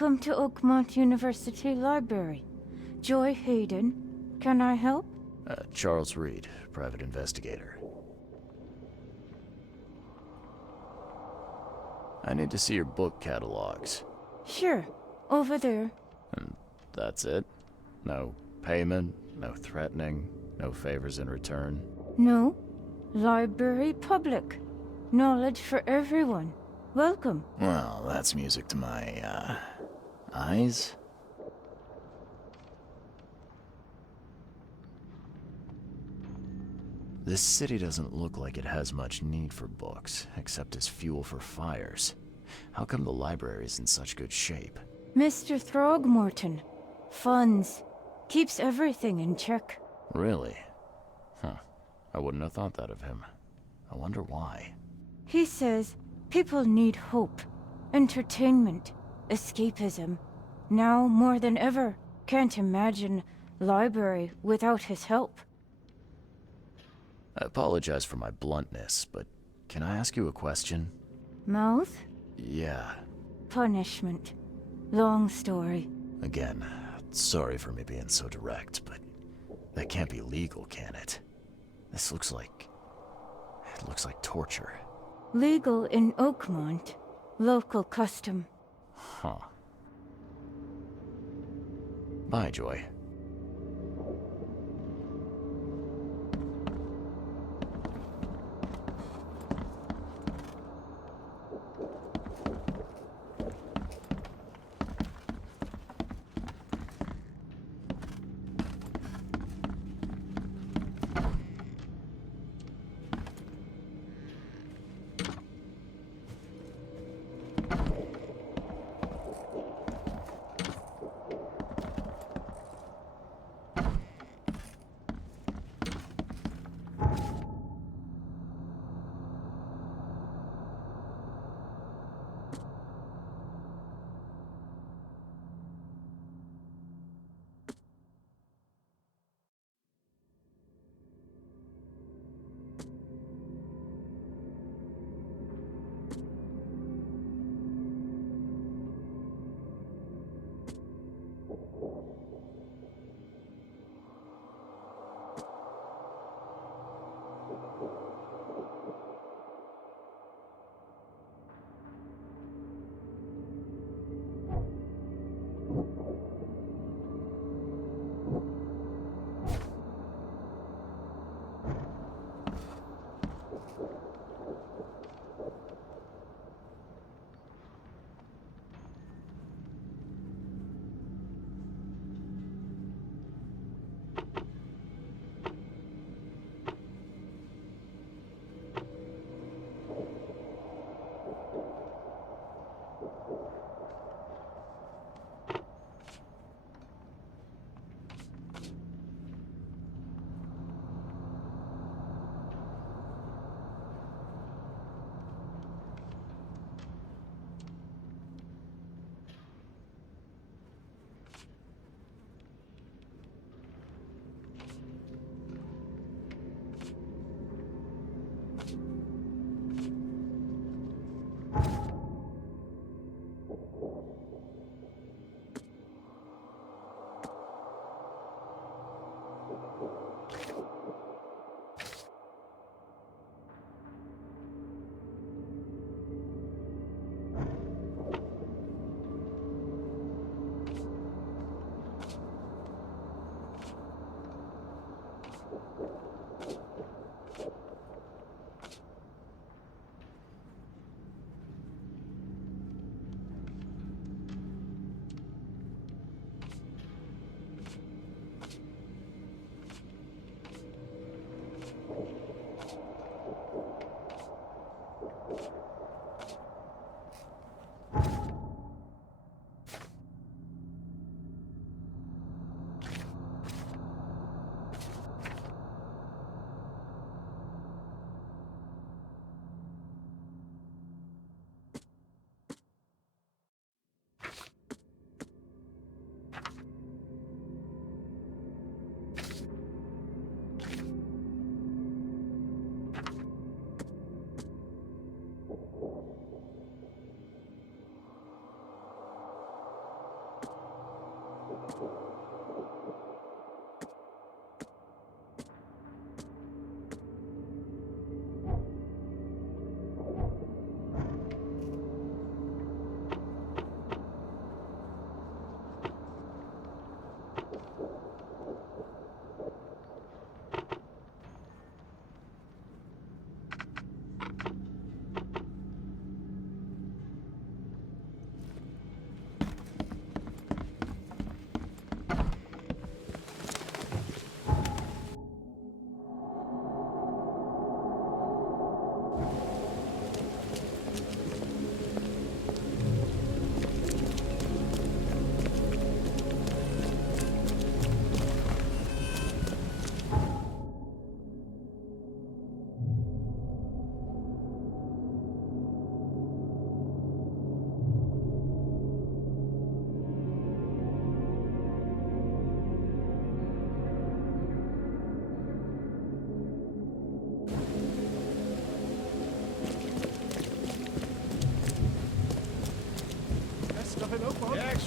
Welcome to Oakmont University Library. Joy Hayden. Can I help? Charles Reed, private investigator. I need to see your book catalogs. Sure. Over there. And that's it? No payment, no threatening, no favors in return? No. Library public. Knowledge for everyone. Welcome. Well, that's music to my, eyes. This city doesn't look like it has much need for books, except as fuel for fires. How come the library is in such good shape? Mr. Throgmorton. Funds. Keeps everything in check. Really? Huh. I wouldn't have thought that of him. I wonder why. He says people need hope, entertainment, escapism. Now more than ever, can't imagine library without his help. I apologize for my bluntness, but can I ask you a question? Mouth? Yeah. Punishment. Long story. Again, sorry for me being so direct, but that can't be legal, can it? This looks like... it looks like torture. Legal in Oakmont. Local custom. Huh. Bye, Joy.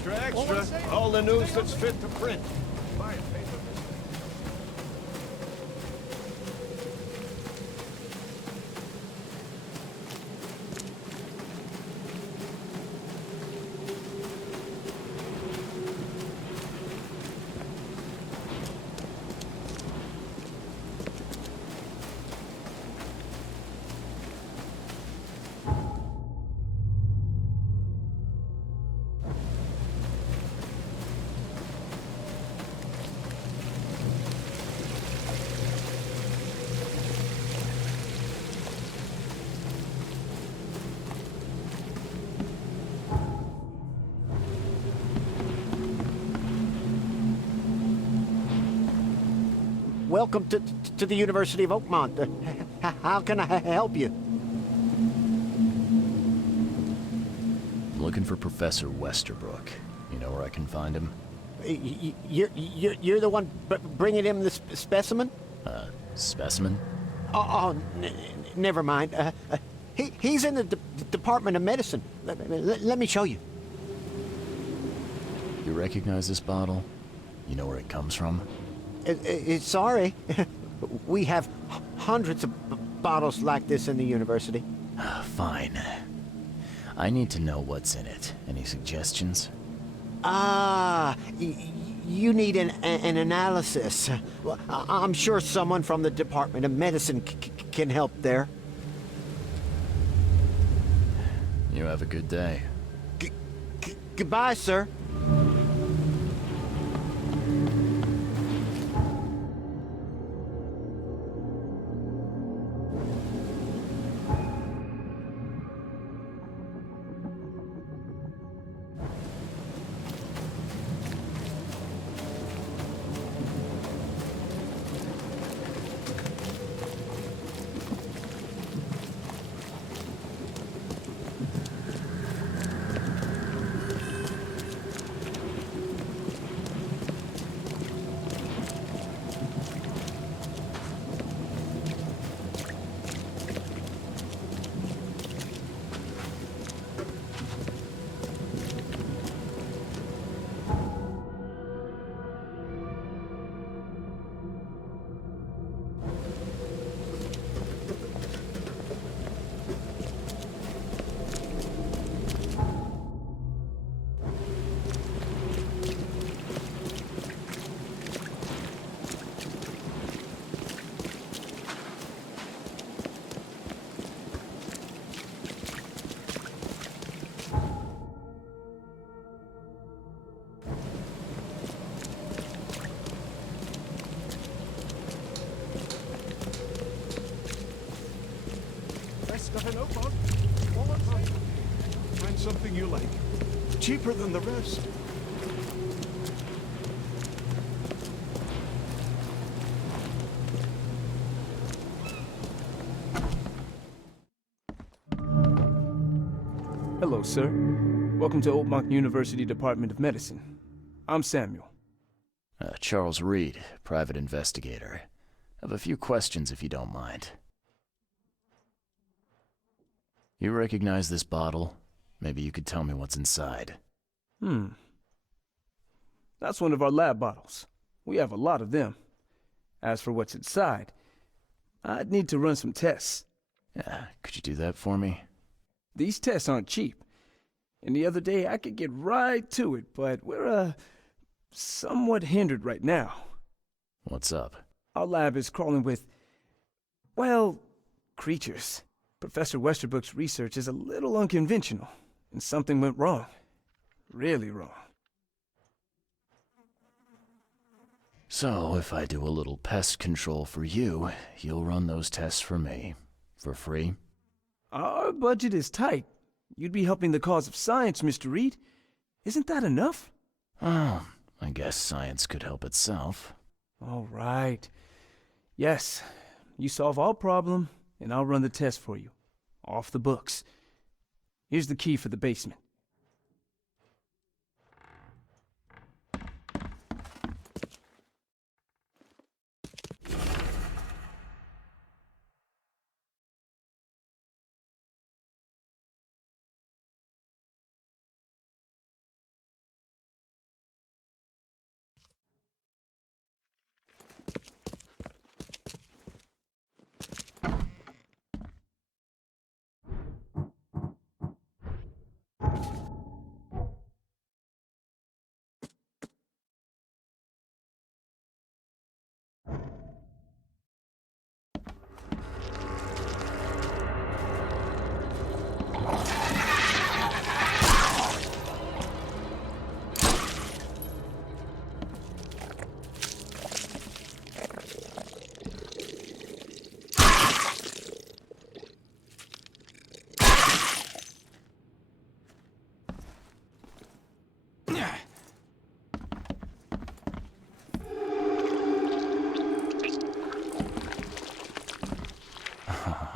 Extra, extra. All the news that's fit to print. Buy a paper. Welcome to the University of Oakmont. How can I help you? I'm looking for Professor Westerbrook. You know where I can find him? You're the one bringing him the specimen? Specimen? Never mind. He's in the Department of Medicine. Let me show you. You recognize this bottle? You know where it comes from? Sorry. We have hundreds of bottles like this in the university. Fine. I need to know what's in it. Any suggestions? You need an analysis. Well, I'm sure someone from the Department of Medicine can help there. You have a good day. Goodbye, sir. Stuff in Oakmont. All on sale. Find something you like. Cheaper than the rest. Hello, sir. Welcome to Oakmont University Department of Medicine. I'm Samuel. Charles Reed, private investigator. I have a few questions if you don't mind. You recognize this bottle? Maybe you could tell me what's inside. That's one of our lab bottles. We have a lot of them. As for what's inside, I'd need to run some tests. Yeah, could you do that for me? These tests aren't cheap. And the other day I could get right to it, but we're, somewhat hindered right now. What's up? Our lab is crawling with, well, creatures. Professor Westerbrook's research is a little unconventional, and something went wrong. Really wrong. So, if I do a little pest control for you, you'll run those tests for me. For free? Our budget is tight. You'd be helping the cause of science, Mr. Reed. Isn't that enough? Oh, I guess science could help itself. All right. Yes, you solve our problem, and I'll run the test for you. Off the books. Here's the key for the basement.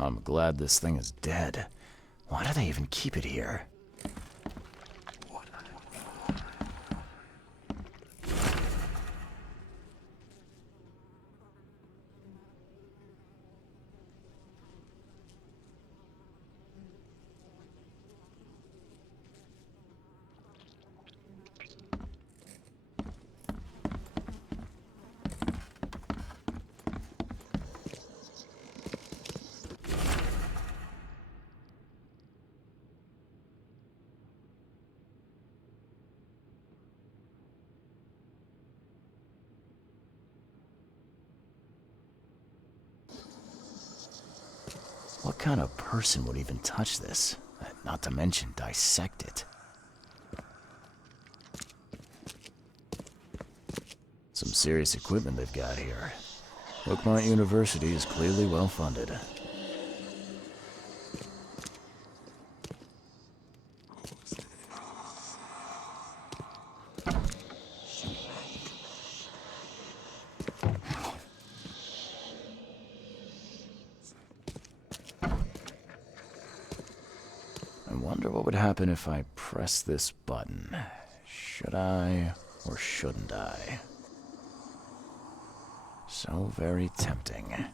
I'm glad this thing is dead. Why do they even keep it here? What kind of person would even touch this? Not to mention dissect it. Some serious equipment they've got here. Oakmont University is clearly well funded. I wonder what would happen if I press this button. Should I or shouldn't I? So very tempting.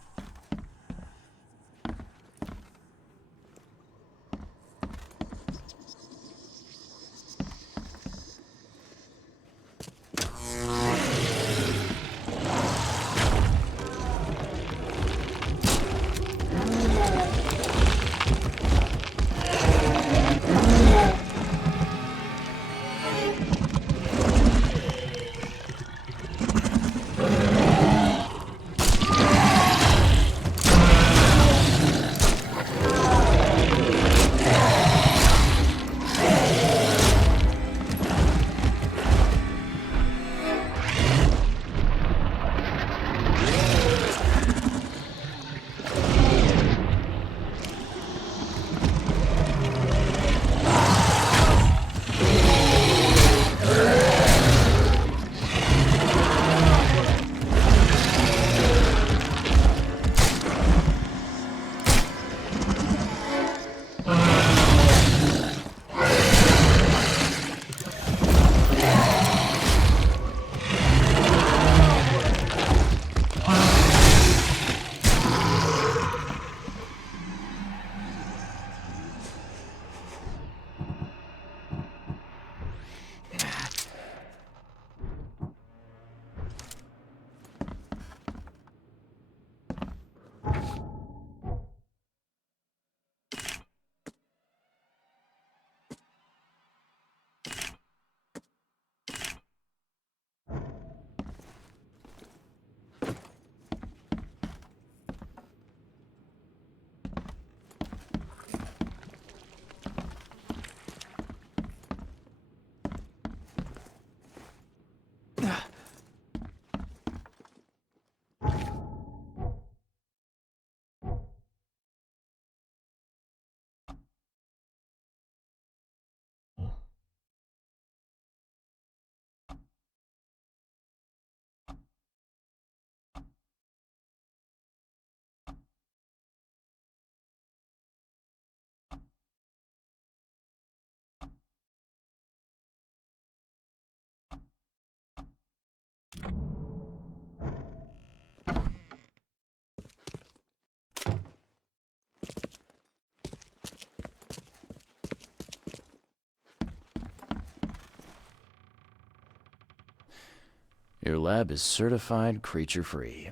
Your lab is certified creature-free.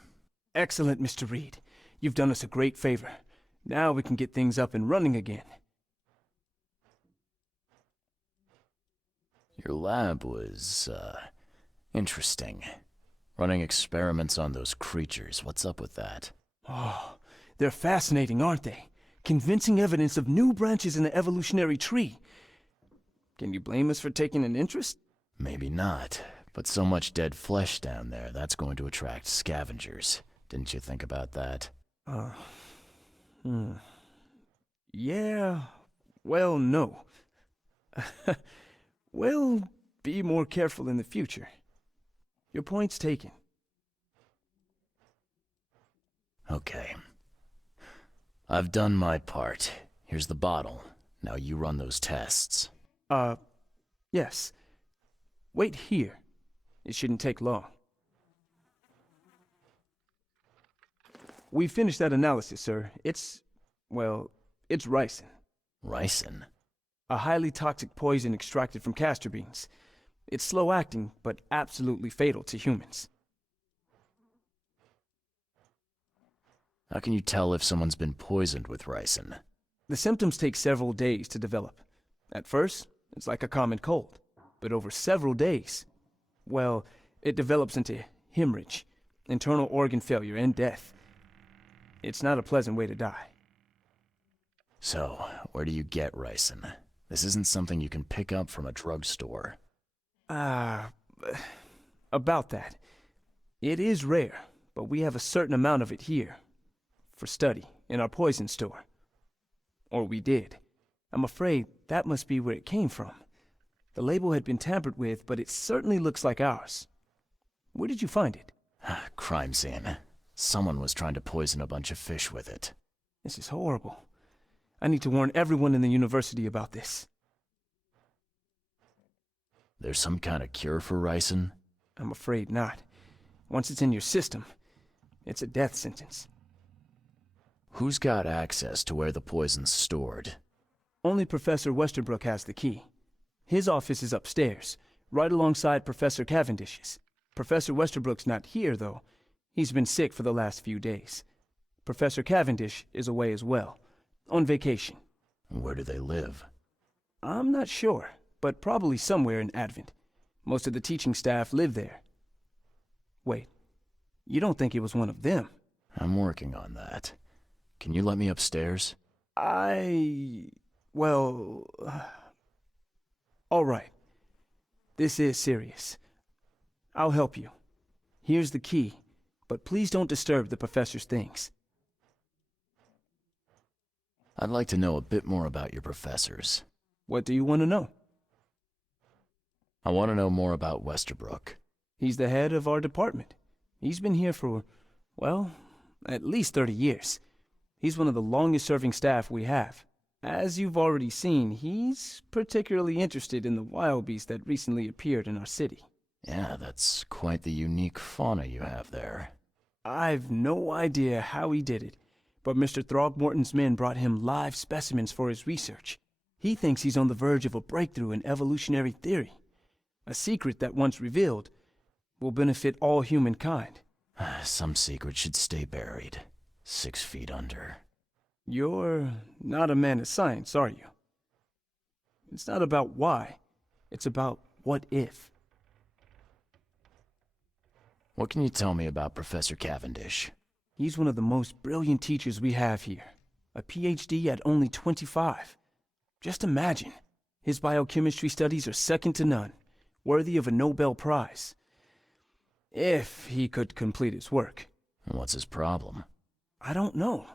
Excellent, Mr. Reed. You've done us a great favor. Now we can get things up and running again. Your lab was, interesting. Running experiments on those creatures. What's up with that? Oh, they're fascinating, aren't they? Convincing evidence of new branches in the evolutionary tree. Can you blame us for taking an interest? Maybe not. But so much dead flesh down there, that's going to attract scavengers. Didn't you think about that? Yeah, well, no. We'll be more careful in the future. Your point's taken. Okay. I've done my part. Here's the bottle. Now you run those tests. Yes. Wait here. It shouldn't take long. We finished that analysis, sir. It's ricin. Ricin? A highly toxic poison extracted from castor beans. It's slow-acting, but absolutely fatal to humans. How can you tell if someone's been poisoned with ricin? The symptoms take several days to develop. At first, it's like a common cold. But over several days, well, it develops into hemorrhage, internal organ failure, and death. It's not a pleasant way to die. So, where do you get ricin? This isn't something you can pick up from a drugstore. About that. It is rare, but we have a certain amount of it here. For study, in our poison store. Or we did. I'm afraid that must be where it came from. The label had been tampered with, but it certainly looks like ours. Where did you find it? Crime scene. Someone was trying to poison a bunch of fish with it. This is horrible. I need to warn everyone in the university about this. There's some kind of cure for ricin? I'm afraid not. Once it's in your system, it's a death sentence. Who's got access to where the poison's stored? Only Professor Westerbrook has the key. His office is upstairs, right alongside Professor Cavendish's. Professor Westerbrook's not here, though. He's been sick for the last few days. Professor Cavendish is away as well, on vacation. Where do they live? I'm not sure, but probably somewhere in Advent. Most of the teaching staff live there. Wait, you don't think it was one of them? I'm working on that. Can you let me upstairs? All right. This is serious. I'll help you. Here's the key, but please don't disturb the professor's things. I'd like to know a bit more about your professors. What do you want to know? I want to know more about Westerbrook. He's the head of our department. He's been here for, at least 30 years. He's one of the longest-serving staff we have. As you've already seen, he's particularly interested in the wild beast that recently appeared in our city. Yeah, that's quite the unique fauna you have there. I've no idea how he did it, but Mr. Throgmorton's men brought him live specimens for his research. He thinks he's on the verge of a breakthrough in evolutionary theory. A secret that, once revealed, will benefit all humankind. Some secret should stay buried, 6 feet under. You're not a man of science, are you? It's not about why. It's about what if. What can you tell me about Professor Cavendish? He's one of the most brilliant teachers we have here. A PhD at only 25. Just imagine. His biochemistry studies are second to none, worthy of a Nobel Prize. If he could complete his work. What's his problem? I don't know.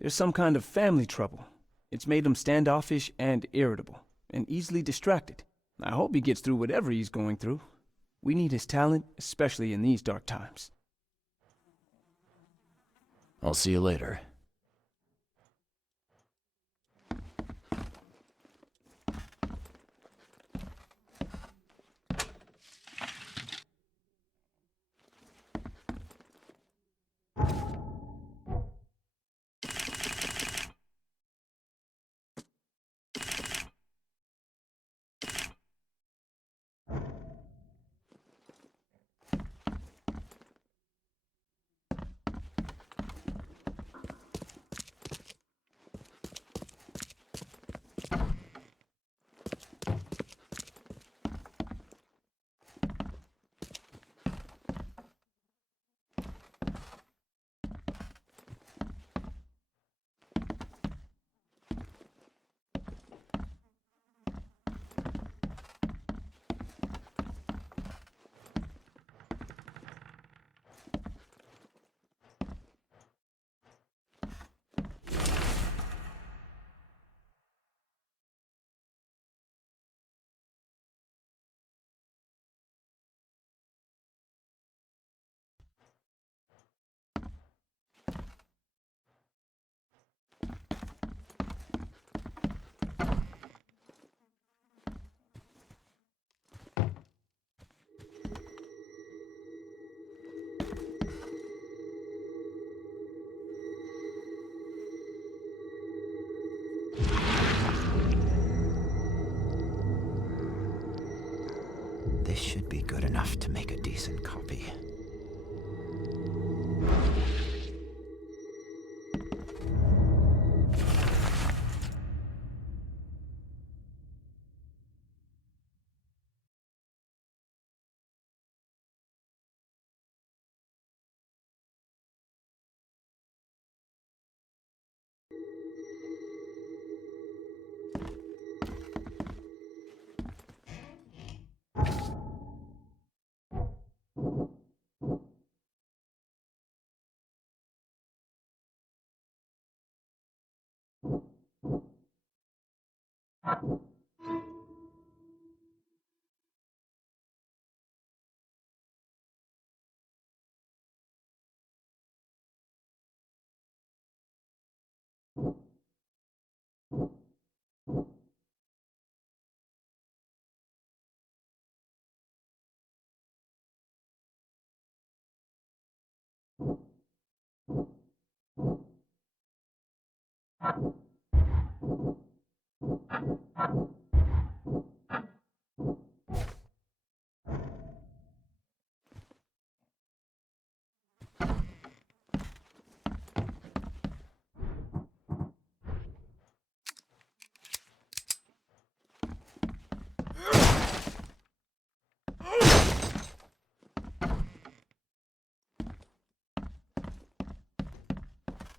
There's some kind of family trouble. It's made him standoffish and irritable, and easily distracted. I hope he gets through whatever he's going through. We need his talent, especially in these dark times. I'll see you later.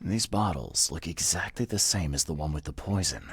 These bottles look exactly the same as the one with the poison.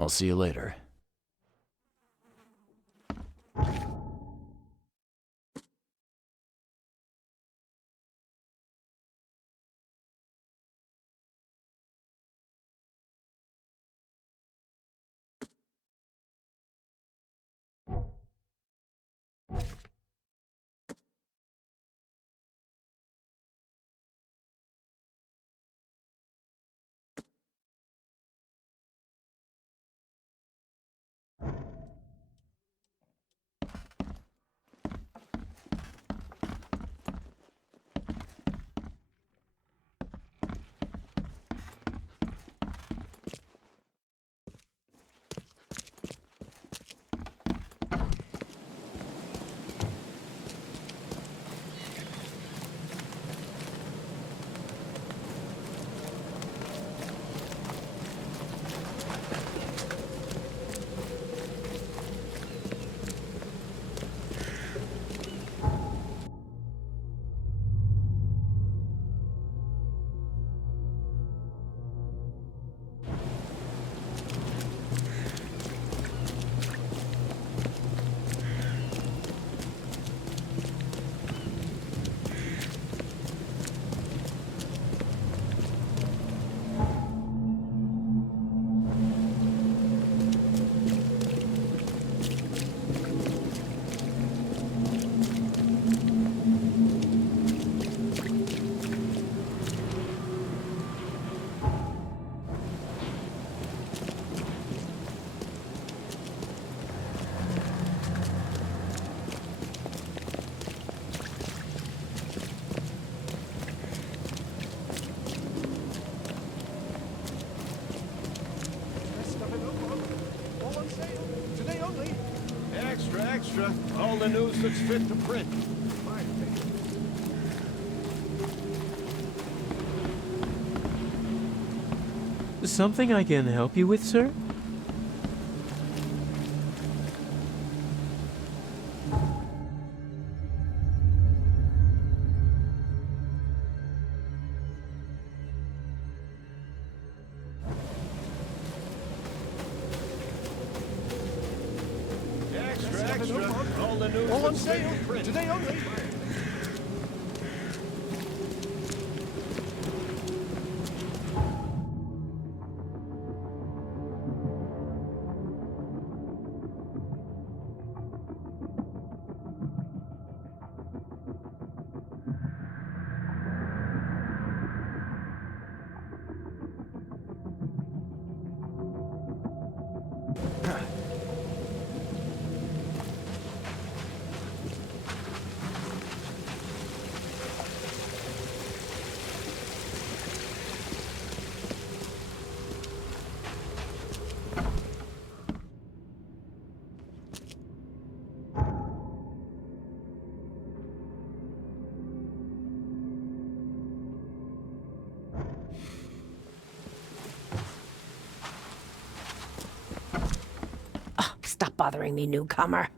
I'll see you later. Best stuff in Oakmont. All on sale. Today only. Extra, extra. All the news that's fit to print. Fire paper. Something I can help you with, sir? Extra, extra. All the news all on sale. Today only. bothering me, newcomer.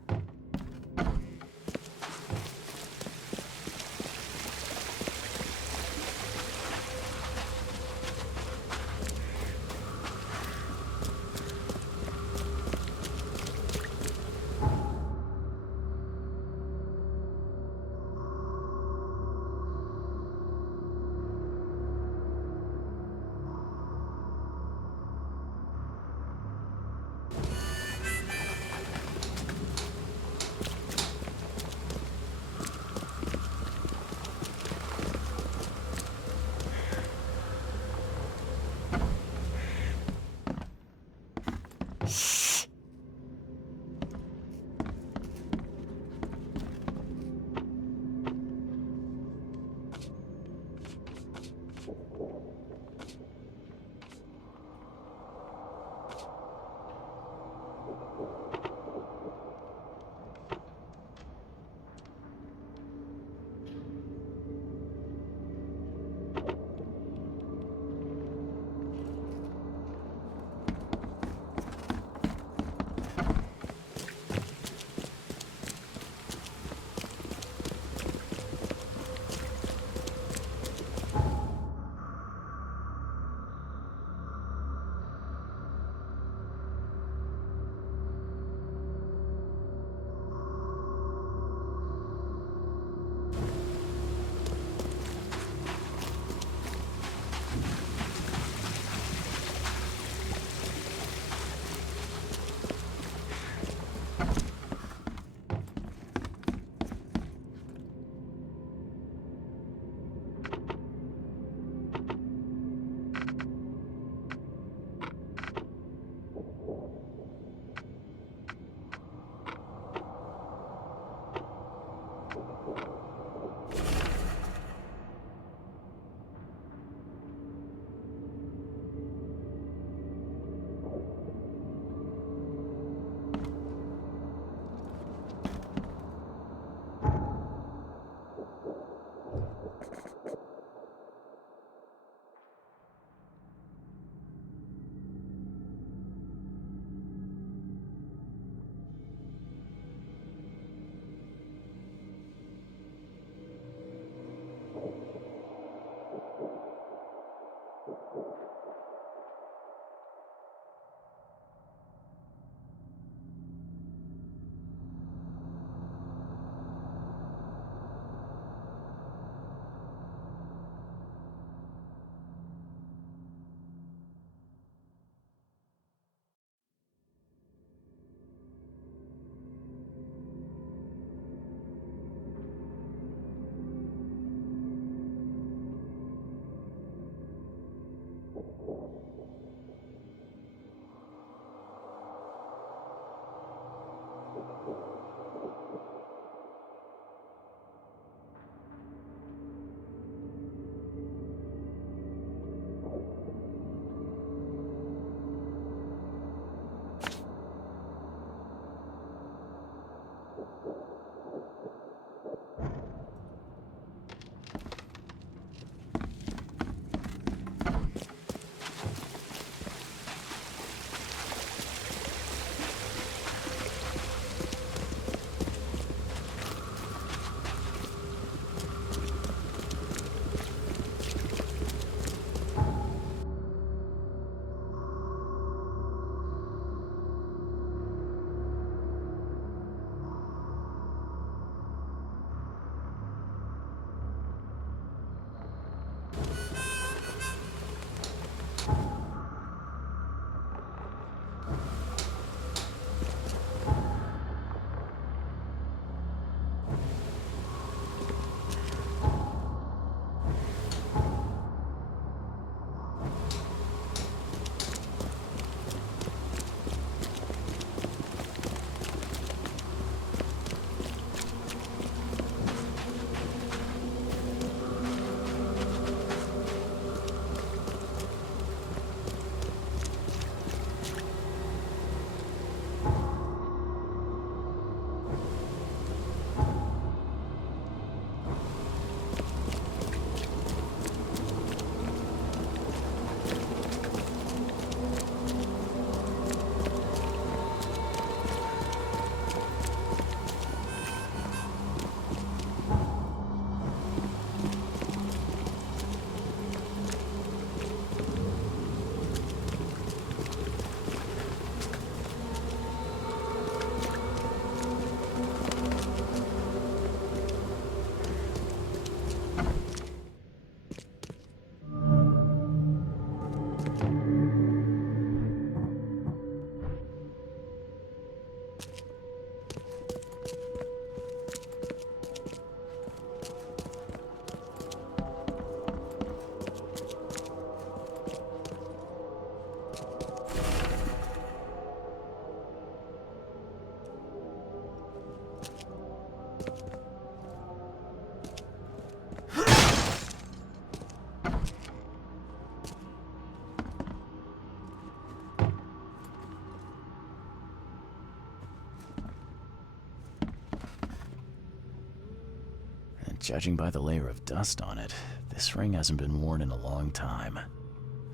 Judging by the layer of dust on it, this ring hasn't been worn in a long time.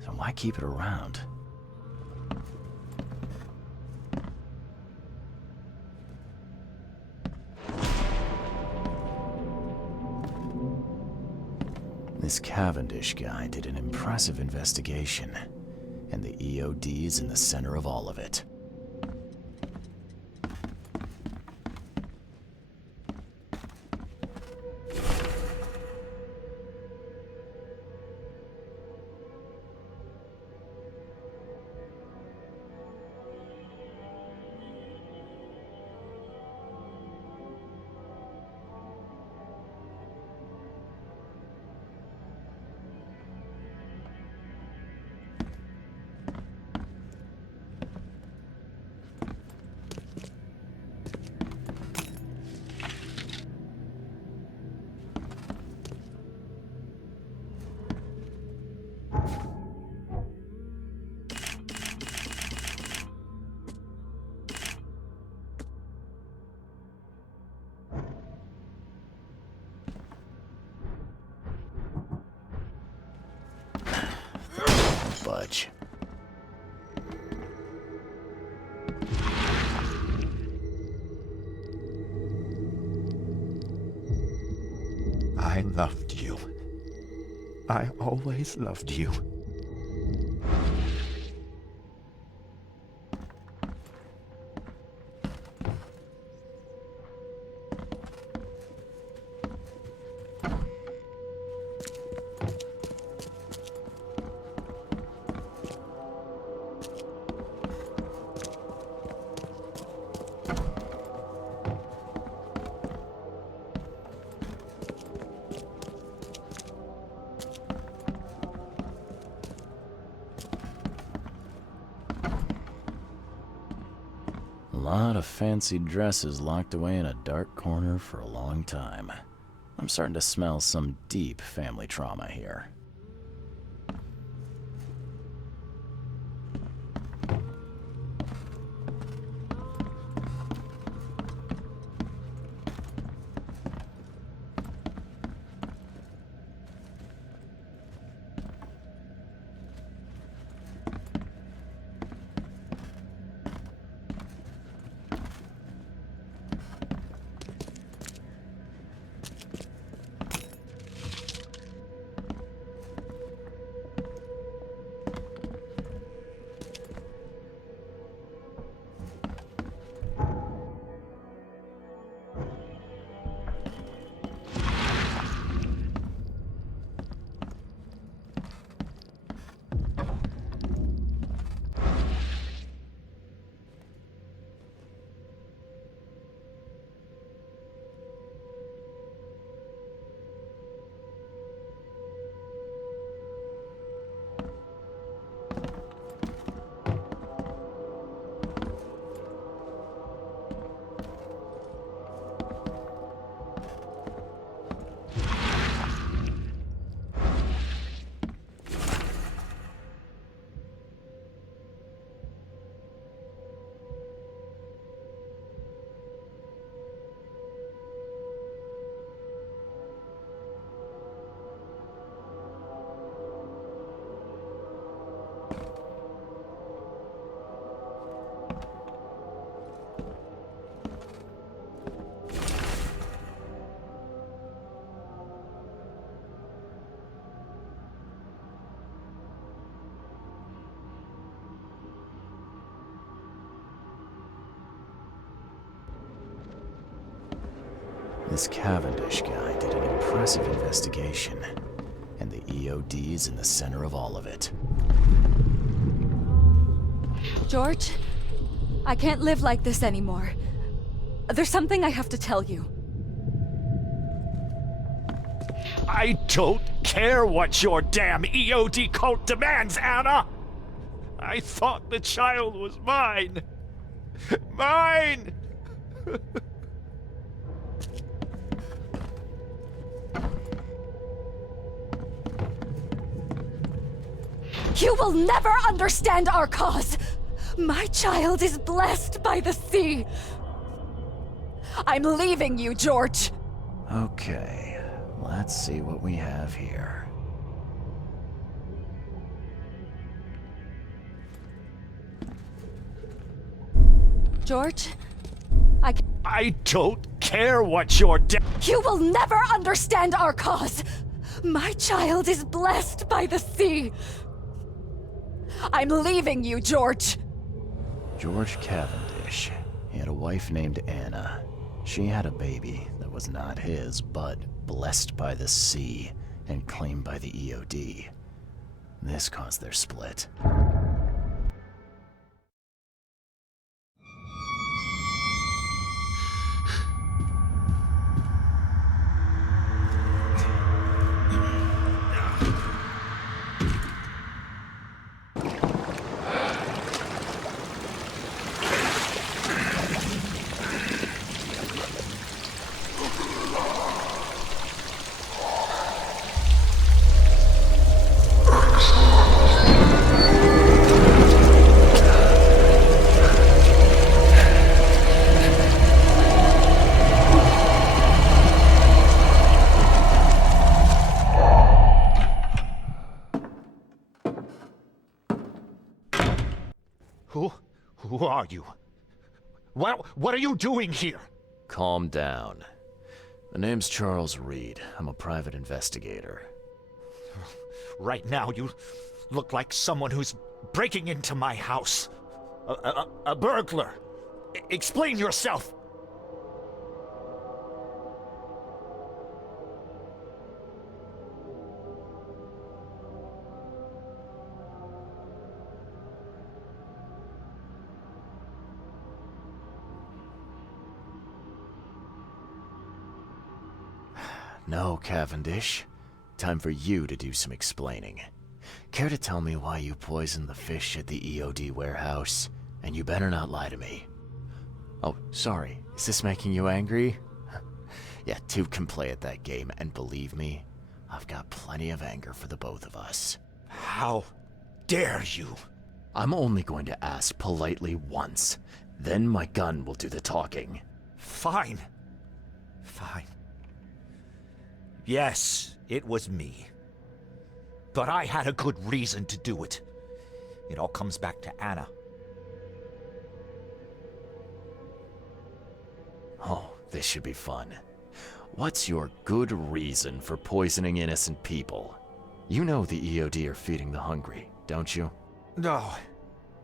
So why keep it around? This Cavendish guy did an impressive investigation, and the EOD is in the center of all of it. Budge. I loved you. I always loved you. A lot of fancy dresses locked away in a dark corner for a long time. I'm starting to smell some deep family trauma here. This Cavendish guy did an impressive investigation, and the EOD is in the center of all of it. George, I can't live like this anymore. There's something I have to tell you. I don't care what your damn EOD cult demands, Anna! I thought the child was mine! Mine! You will never understand our cause! My child is blessed by the sea! I'm leaving you, George! Okay, Let's see what we have here. George, I don't care what your you will never understand our cause. My child is blessed by the sea. I'm leaving you, George. George Cavendish. He had a wife named Anna. She had a baby that was not his, but blessed by the sea and claimed by the EOD. This caused their split. Who are you? What are you doing here? Calm down. The name's Charles Reed. I'm a private investigator. Right now, you look like someone who's breaking into my house. A burglar. Explain yourself. No, Cavendish. Time for you to do some explaining. Care to tell me why you poisoned the fish at the EOD warehouse? And you better not lie to me. Oh, sorry. Is this making you angry? Yeah, two can play at that game, and believe me, I've got plenty of anger for the both of us. How dare you? I'm only going to ask politely once. Then my gun will do the talking. Fine. Yes, it was me. But I had a good reason to do it. It all comes back to Anna. Oh, this should be fun. What's your good reason for poisoning innocent people? You know the EOD are feeding the hungry, don't you? No,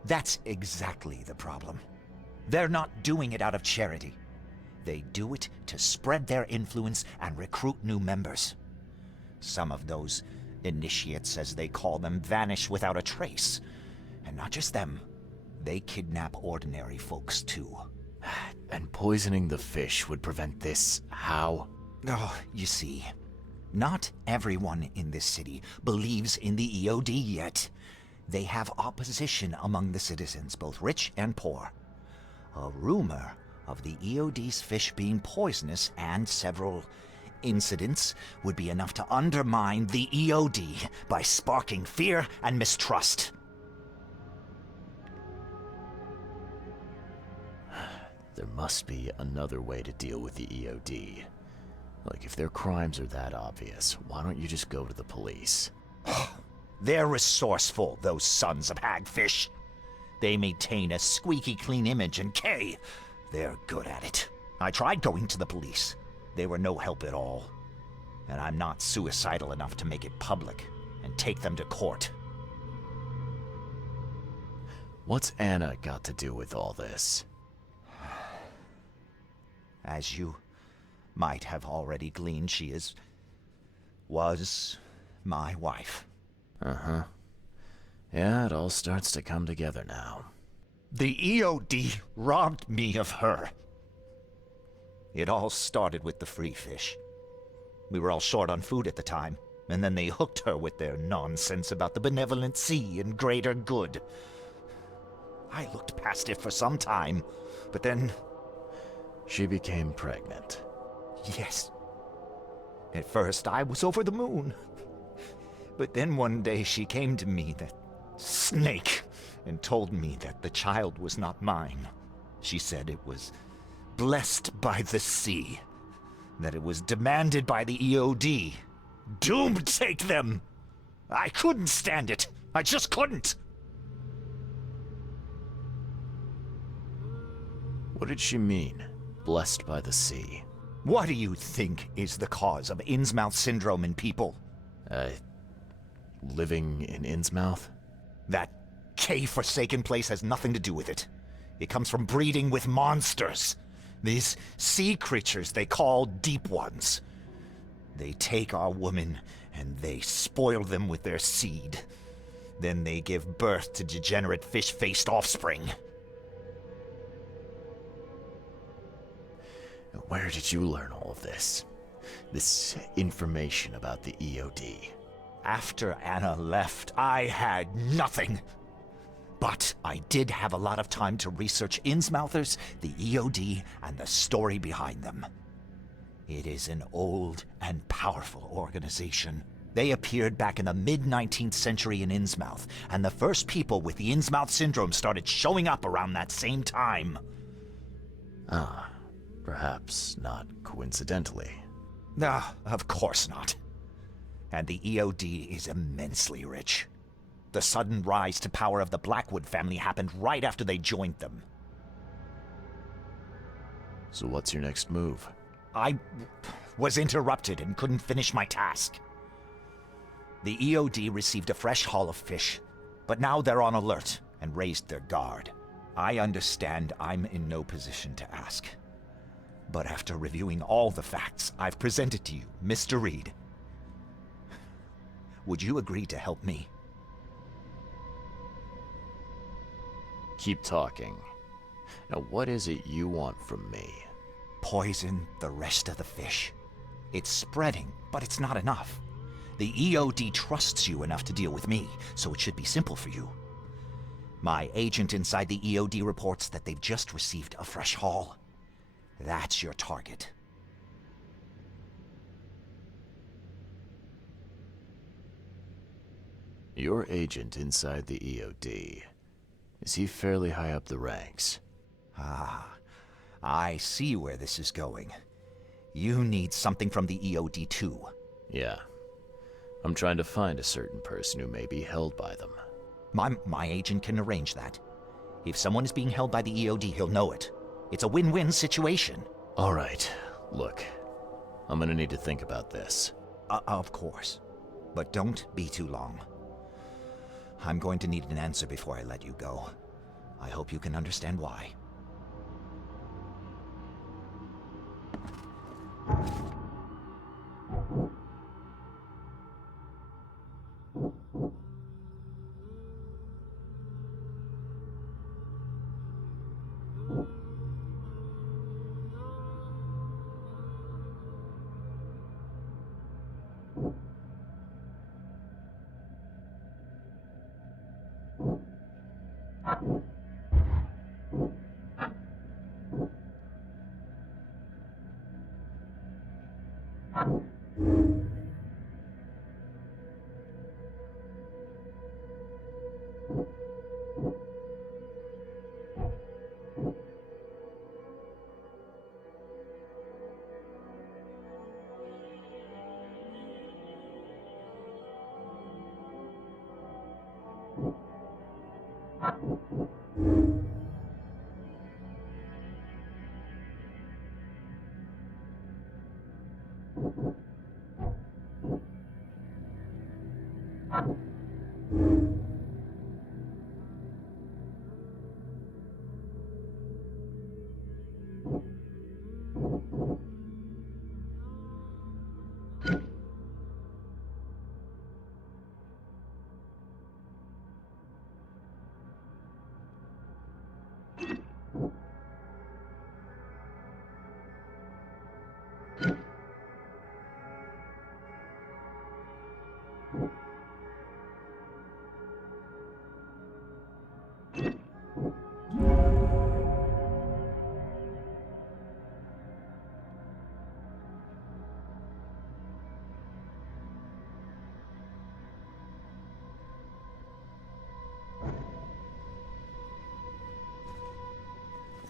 that's exactly the problem. They're not doing it out of charity. They do it to spread their influence and recruit new members. Some of those initiates, as they call them, vanish without a trace. And not just them, they kidnap ordinary folks too. And poisoning the fish would prevent this how? Oh, you see, not everyone in this city believes in the EOD yet. They have opposition among the citizens, both rich and poor. A rumor of the EOD's fish being poisonous and several incidents would be enough to undermine the EOD by sparking fear and mistrust. There must be another way to deal with the EOD. Like, if their crimes are that obvious, why don't you just go to the police? They're resourceful, those sons of hagfish. They maintain a squeaky clean image, and they're good at it. I tried going to the police. They were no help at all. And I'm not suicidal enough to make it public and take them to court. What's Anna got to do with all this? As you might have already gleaned, she was my wife. Uh-huh. Yeah, it all starts to come together now. The EOD robbed me of her. It all started with the free fish. We were all short on food at the time, and then they hooked her with their nonsense about the benevolent sea and greater good. I looked past it for some time, but then... She became pregnant. Yes. At first, I was over the moon. But then one day she came to me, that snake, and told me that the child was not mine. She said it was blessed by the sea. that it was demanded by the EOD. Doom take them! I couldn't stand it. I just couldn't. What did she mean, blessed by the sea? What do you think is the cause of Innsmouth syndrome in people? Living in Innsmouth? That K-forsaken place has nothing to do with it. It comes from breeding with monsters. These sea creatures they call Deep Ones. They take our women and they spoil them with their seed. Then they give birth to degenerate fish-faced offspring. Where did you learn all of this? This information about the EOD? After Anna left, I had nothing. But I did have a lot of time to research Innsmouthers, the EOD, and the story behind them. It is an old and powerful organization. They appeared back in the mid-19th century in Innsmouth, and the first people with the Innsmouth syndrome started showing up around that same time. Ah, perhaps not coincidentally. Ah, of course not. And the EOD is immensely rich. The sudden rise to power of the Blackwood family happened right after they joined them. So what's your next move? I was interrupted and couldn't finish my task. The EOD received a fresh haul of fish, but now they're on alert and raised their guard. I understand I'm in no position to ask. But after reviewing all the facts I've presented to you, Mr. Reed, would you agree to help me? Keep talking. Now what is it you want from me? Poison the rest of the fish. It's spreading, but it's not enough. The EOD trusts you enough to deal with me, so it should be simple for you. My agent inside the EOD reports that they've just received a fresh haul. That's your target. Your agent inside the EOD. Is he fairly high up the ranks? Ah, I see where this is going. You need something from the EOD too. Yeah. I'm trying to find a certain person who may be held by them. My agent can arrange that. If someone is being held by the EOD, he'll know it. It's a win-win situation. All right. Look, I'm gonna need to think about this. Of course. But don't be too long. I'm going to need an answer before I let you go. I hope you can understand why.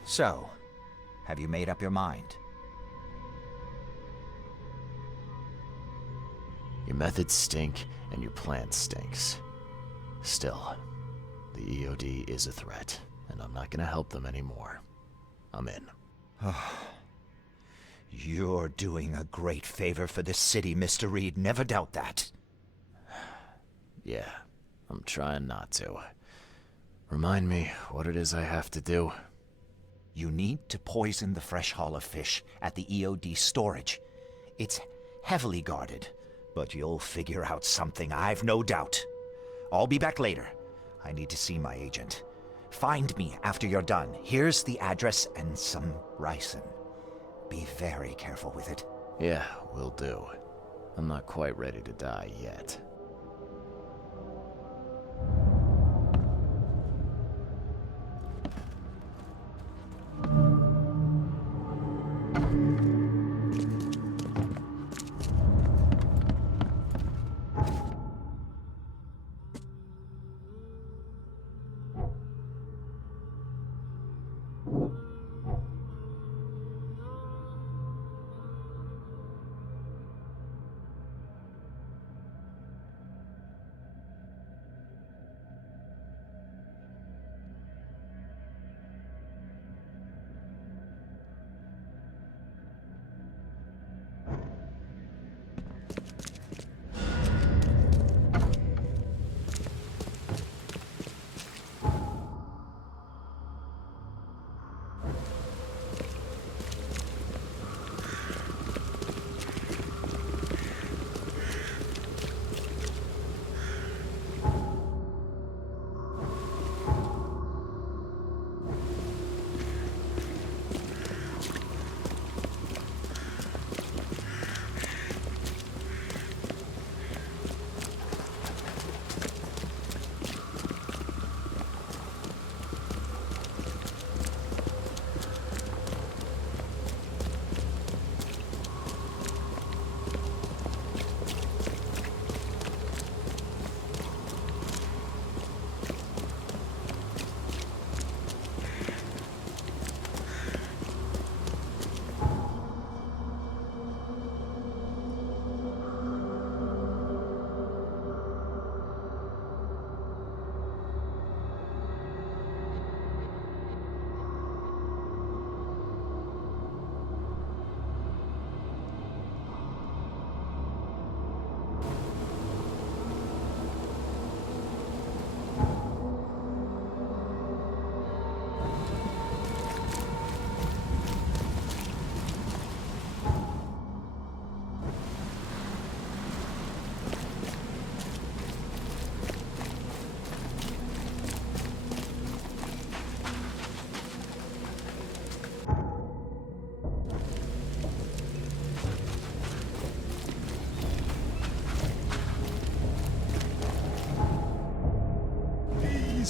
So, have you made up your mind? Your methods stink, and your plan stinks. Still, the EOD is a threat, and I'm not gonna help them anymore. I'm in. You're doing a great favor for this city, Mr. Reed. Never doubt that. Yeah, I'm trying not to. Remind me what it is I have to do. You need to poison the fresh haul of fish at the EOD storage. It's heavily guarded, but you'll figure out something, I've no doubt. I'll be back later. I need to see my agent. Find me after you're done. Here's the address and some ricin. Be very careful with it. Yeah, will do. I'm not quite ready to die yet.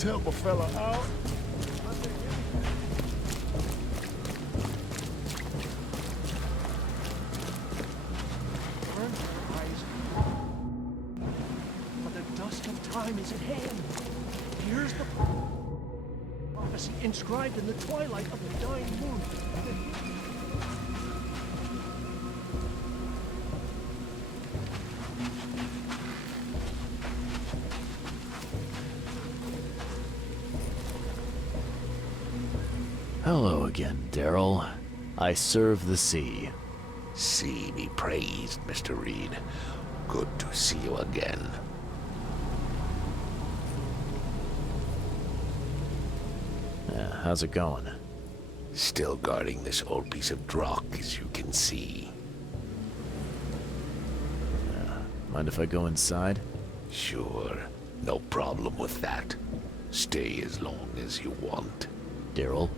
Help a fella out. But the dust of time is at hand. Here's the prophecy inscribed in the twilight of the dying moon. Hello again, Daryl. I serve the sea. Sea be praised, Mr. Reed. Good to see you again. How's it going? Still guarding this old piece of drock, as you can see. Mind if I go inside? Sure. No problem with that. Stay as long as you want. Daryl,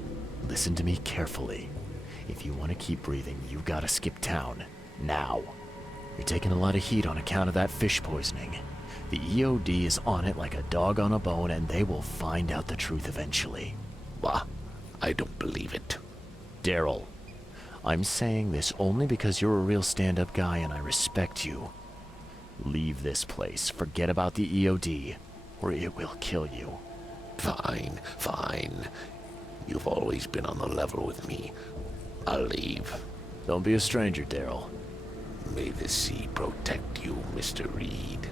listen to me carefully. If you want to keep breathing, you gotta skip town. Now. You're taking a lot of heat on account of that fish poisoning. The EOD is on it like a dog on a bone, and they will find out the truth eventually. Bah, I don't believe it. Daryl, I'm saying this only because you're a real stand-up guy and I respect you. Leave this place, forget about the EOD, or it will kill you. Fine, fine. You've always been on the level with me. I'll leave. Don't be a stranger, Daryl. May the sea protect you, Mr. Reed.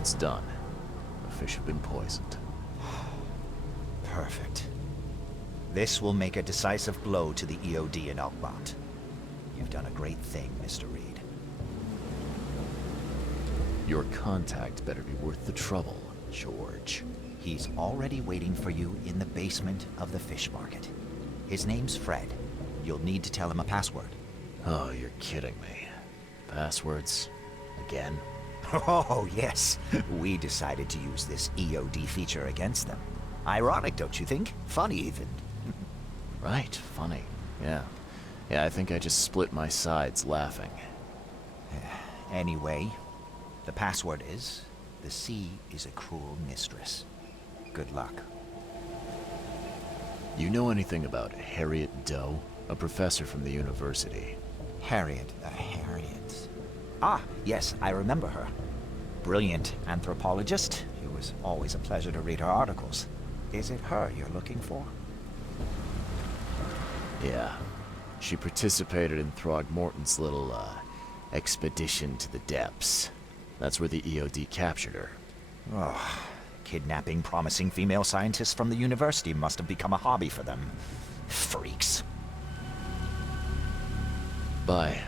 It's done. The fish have been poisoned. Perfect. This will make a decisive blow to the EOD in Oakmont. You've done a great thing, Mr. Reed. Your contact better be worth the trouble, George. He's already waiting for you in the basement of the fish market. His name's Fred. You'll need to tell him a password. Oh, you're kidding me. Passwords? Again? Oh, yes. We decided to use this EOD feature against them. Ironic, don't you think? Funny, even. Right, funny. Yeah. Yeah, I think I just split my sides laughing. Anyway, the password is, the sea is a cruel mistress. Good luck. You know anything about Harriet Doe? A professor from the university. Harriet. Ah, yes, I remember her. Brilliant anthropologist. It was always a pleasure to read her articles. Is it her you're looking for? Yeah. She participated in Throgmorton's little, expedition to the depths. That's where the EOD captured her. Oh, kidnapping promising female scientists from the university must have become a hobby for them. Freaks. Bye.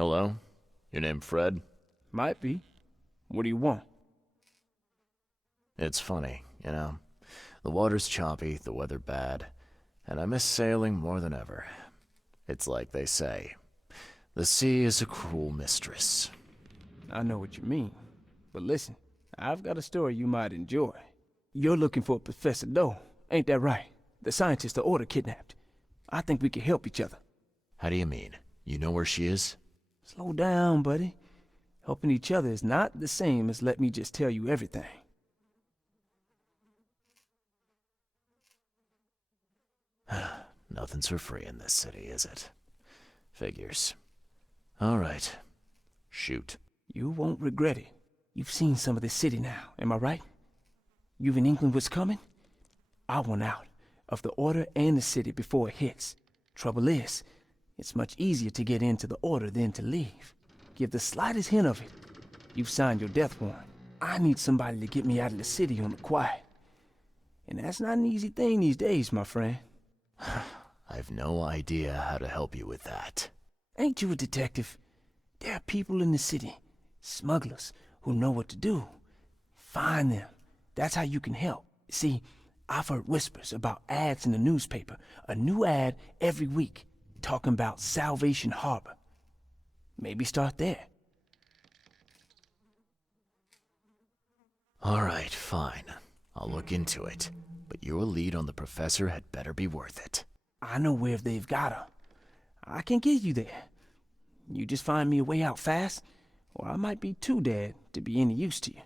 Hello? Your name Fred? Might be. What do you want? It's funny, you know. The water's choppy, the weather bad, and I miss sailing more than ever. It's like they say, the sea is a cruel mistress. I know what you mean. But listen, I've got a story you might enjoy. You're looking for Professor Doe, ain't that right? The scientist the Order kidnapped. I think we can help each other. How do you mean? You know where she is? Slow down, buddy. Helping each other is not the same as let me just tell you everything. Nothing's for free in this city, is it? Figures. All right. Shoot. You won't regret it. You've seen some of this city now, am I right? You've in England what's coming? I want out of the Order and the city before it hits. Trouble is, it's much easier to get into the Order than to leave. Give the slightest hint of it, you've signed your death warrant. I need somebody to get me out of the city on the quiet. And that's not an easy thing these days, my friend. I've no idea how to help you with that. Ain't you a detective? There are people in the city, smugglers, who know what to do. Find them. That's how you can help. See, I've heard whispers about ads in the newspaper. A new ad every week, talking about Salvation Harbor. Maybe start there. All right, fine. I'll look into it. But your lead on the professor had better be worth it. I know where they've got her. I can get you there. You just find me a way out fast, or I might be too dead to be any use to you.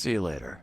See you later.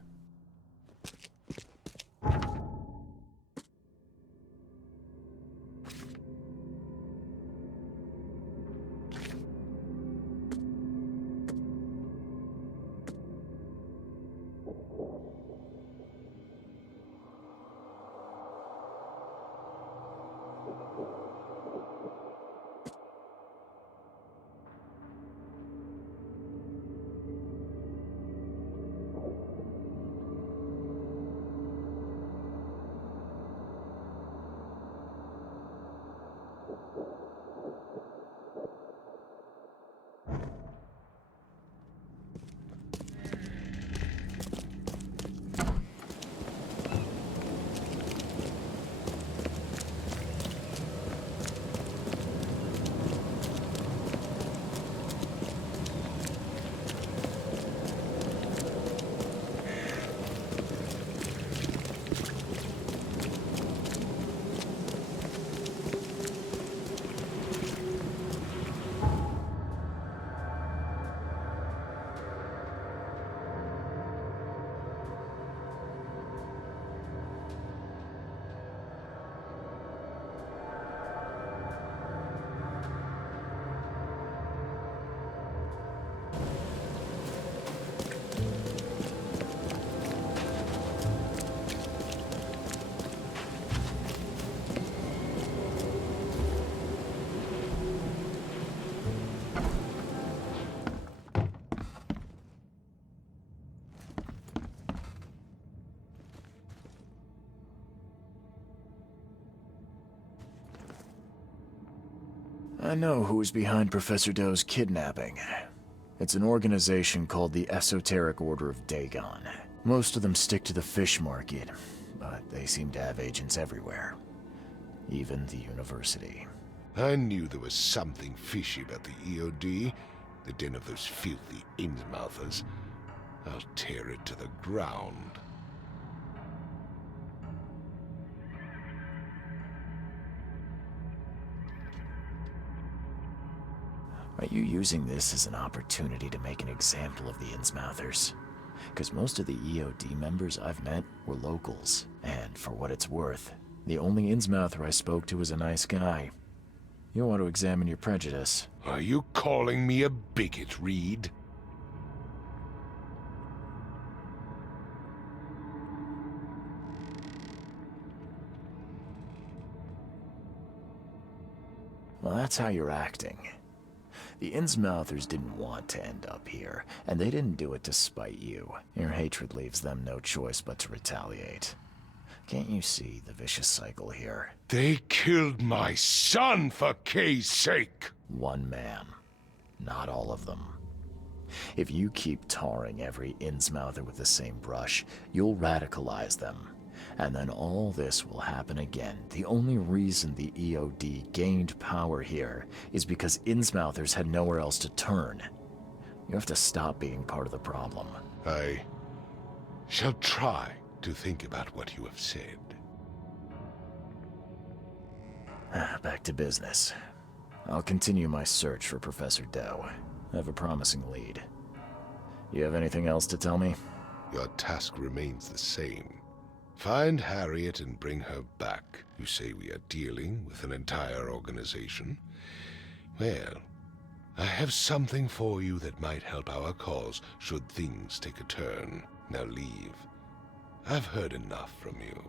I know who's behind Professor Doe's kidnapping. It's an organization called the Esoteric Order of Dagon. Most of them stick to the fish market, but they seem to have agents everywhere. Even the university. I knew there was something fishy about the EOD, the den of those filthy Innsmouthers. I'll tear it to the ground. Are you using this as an opportunity to make an example of the Innsmouthers? Because most of the EOD members I've met were locals, and for what it's worth, the only Innsmouther I spoke to was a nice guy. You'll want to examine your prejudice. Are you calling me a bigot, Reed? Well, that's how you're acting. The Innsmouthers didn't want to end up here, and they didn't do it to spite you. Your hatred leaves them no choice but to retaliate. Can't you see the vicious cycle here? They killed my son, for Kay's sake! One man, not all of them. If you keep tarring every Innsmouther with the same brush, you'll radicalize them. And then all this will happen again. The only reason the EOD gained power here is because Innsmouthers had nowhere else to turn. You have to stop being part of the problem. I shall try to think about what you have said. Back to business. I'll continue my search for Professor Doe. I have a promising lead. You have anything else to tell me? Your task remains the same. Find Harriet and bring her back. You say we are dealing with an entire organization? Well, I have something for you that might help our cause should things take a turn. Now leave. I've heard enough from you.